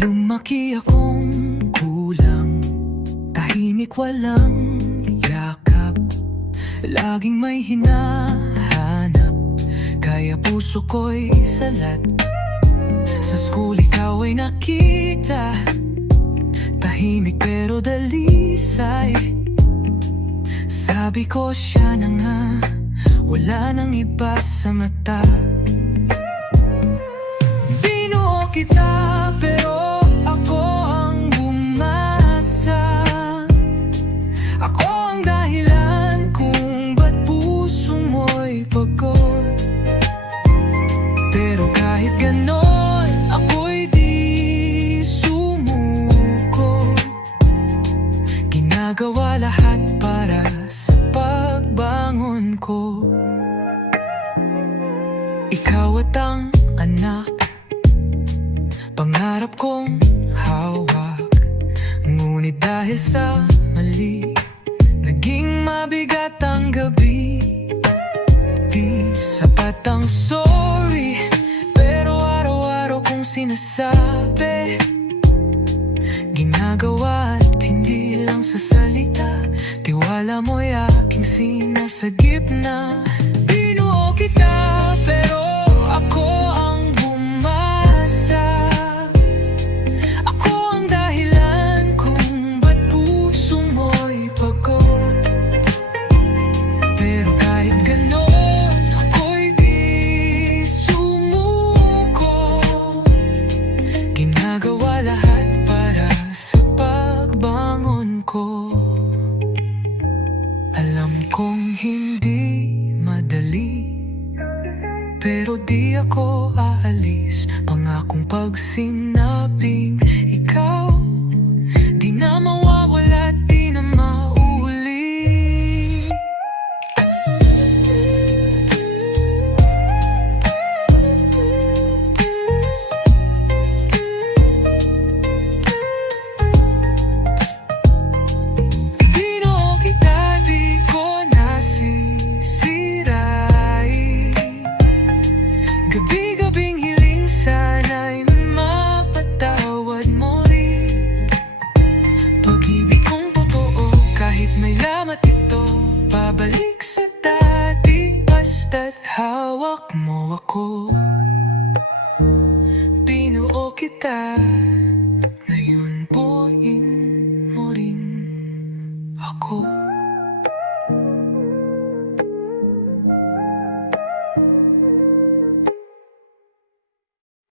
Lumaki akong kulang, tahimik walang yakap, laging may hinahanap, kaya puso ko'y salat. Sa school ikaw ay nakita, tahimik pero dalisay. Sabi ko siya na nga, wala nang iba sa mata. Binuo kita pero ako ang bumasa. Ako ang dahilan kung ba't puso mo'y pagod. Pero kahit ganon, ako'y di sumuko. Ginagawa lahat para sa pagbangon ko. Ikaw at ang anak, pangarap kong hawak. Ngunit dahil sa mali, naging mabigat ang gabi. Di sapat ang sorry, pero araw-araw kong sinasabi. Ginagawa at hindi lang sa salita, tiwala mo'y aking sinasagip na. Binuo kita pero ako ang bumasa. Ako ang dahilan kung ba't puso mo'y pagod. Pero kahit ganon, ako'y di sumuko. Ginagawa lahat para sa pagbangon ko. Alam kong hindi madali, pero di ako aalis. Pangakong pag sinabing ikaw, di na mawawala at di na mauli. Binuo kita, di ko nasisirain. Gabi-gabing hiling, sana'y mapatawad mo rin. Pag-ibig kong totoo, kahit may lamat ito, babalik sa dati, basta't hawak mo ako. Binuo kita.